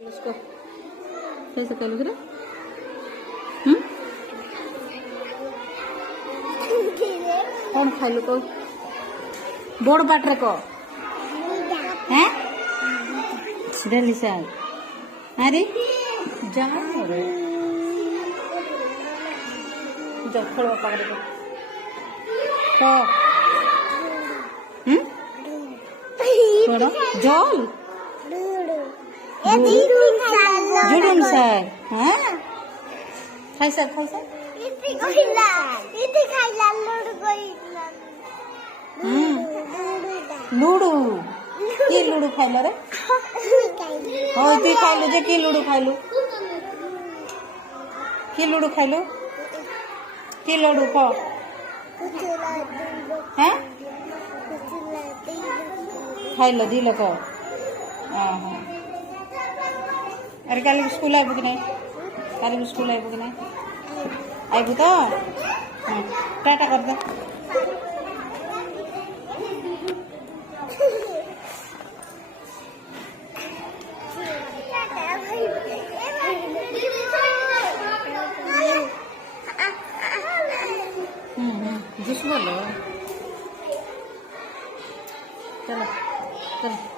उसको कैसे कर रे? कौन खाइलु को बोर्ड बाटरे को हैं डेली साल अरे जा रे जा खेलो पकड़ को छोड़ो जल जुड़ून सर हाँ खाई सर लूडू की लूडू खाइल रे हाँ तु खाइलु जे की लूडू खाइलु की लूडू खाइलु की लूडू को हैं खाइल दिल को अरे काली स्कूल आबू कि नहीं काली स्कूल आबू कि नहीं आबू तो टाटा कर दे जूस बोलो चलो चलो